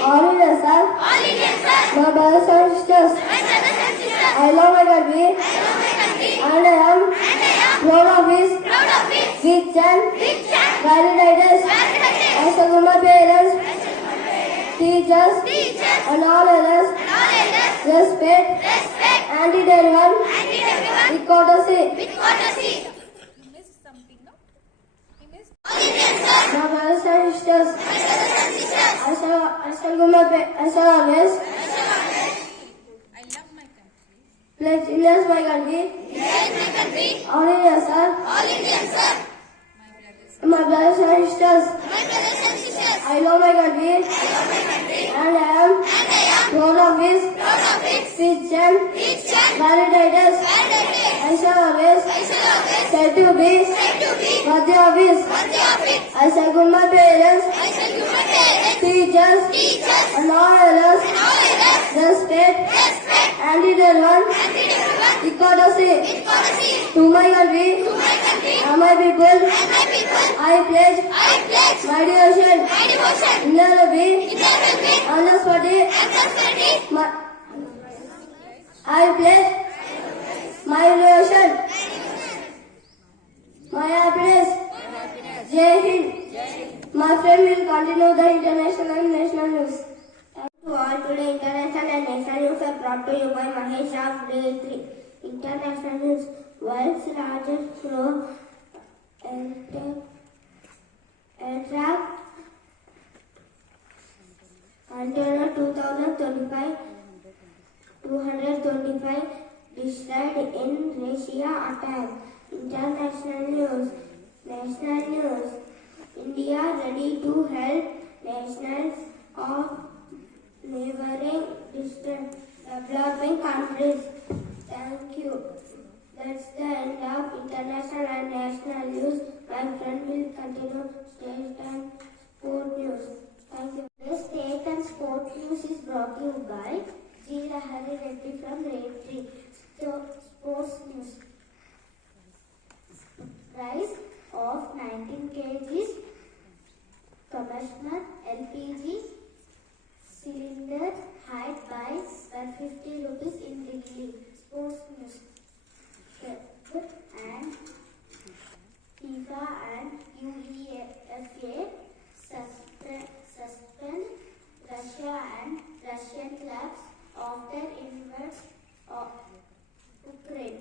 All India, sir. My brothers and sisters. I love my country. And I am proud of his rich and varied ideas. I salute my parents, teachers, and all others. Respect and treat everyone with courtesy. My brothers and sisters, I shall always pledge allegiance my country. All India, sir. My brothers and sisters, I love my country, and I am proud of his rich and varied ideas. I shall always strive to be worthy of his. I salute my parents, teachers, and all others. Respect and treat everyone with courtesy. To my country and my people, I pledge my devotion. India will be honest party. I pledge my devotion, my happiness. Jai Hind. My friend will continue the international and national news. To all, today international and national news are brought to you by Mahesh of Grade 3. International news. World's largest flow aircraft container 225 destroyed in Russia attack. International news. National news. India ready to help nationals of neighboring distant developing countries. Thank you. That's the end of international and national news. My friend will continue state and sport news. Thank you. The state and sport news is brought to you by G. Lahari Reddy from Grade 3. Sports news. Rise of 19 kgs commercial LPG cylinder height by 150 rupees in Delhi. Sports news. And FIFA and UEFA suspend Russia and Russian clubs after invasion of Ukraine.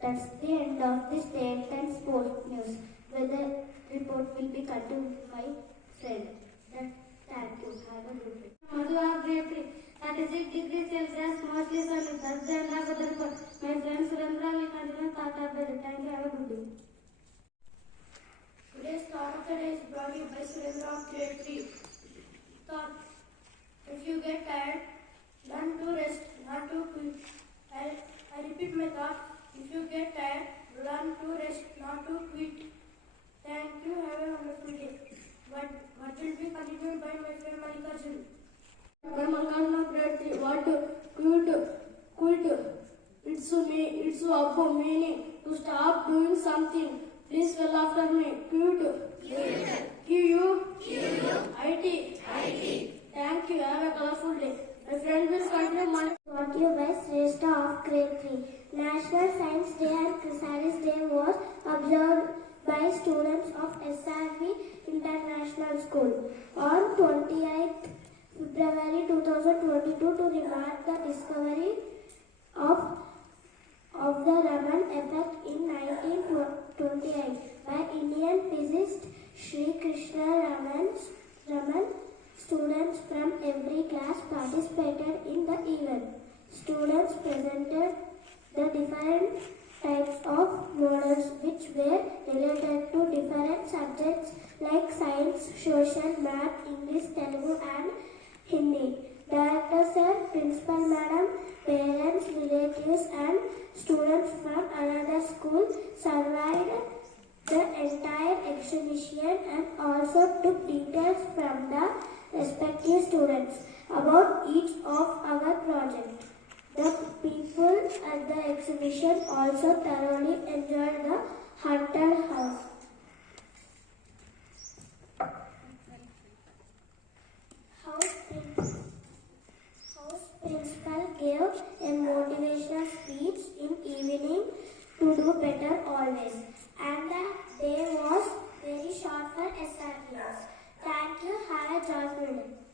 That's the end of the state and sport news. Weather report will be continued by friend. Thank you. Have a good day. Madhu of Grade 3. 36 degrees Celsius, mostly sunny. That's the end of the report. My friend Surendra will continue part of the day. Thank you. Have a good day. Today's thought of the day is brought to you by Surendra of Grade 3. Thought: if you get tired, learn to rest, not to quit. I repeat my thought: if you get tired, learn to rest, not to quit. Thank you. Have a wonderful day. What will be continued by my friend Mallikarjun. By Mallikarjun of Grade 3. What quit? It's of meaning to stop doing something. Please spell after me. Quit. Q-U-I-T. Thank you. Have a colorful day. My friend will continue my. Brought you by Shrestha of Grade 3. National Science Day and Chrysalis Day was observed by students of SRV International School on 28th February 2022 to remark the discovery of the Raman effect in 1928 by Indian physicist Sri Krishna Raman. Students from every class participated in the event. Students presented the different types of models which were related to different subjects like science, social, math, English, Telugu and Hindi. Director sir, principal madam, parents, relatives and students from another school surveyed the entire exhibition and also took details from the respective students about each of our project. The people at the exhibition also thoroughly enjoyed the haunted house. gave a motivational speech in evening to do better always. And the day was very short for SRPS. Thank you. Have a joyful day.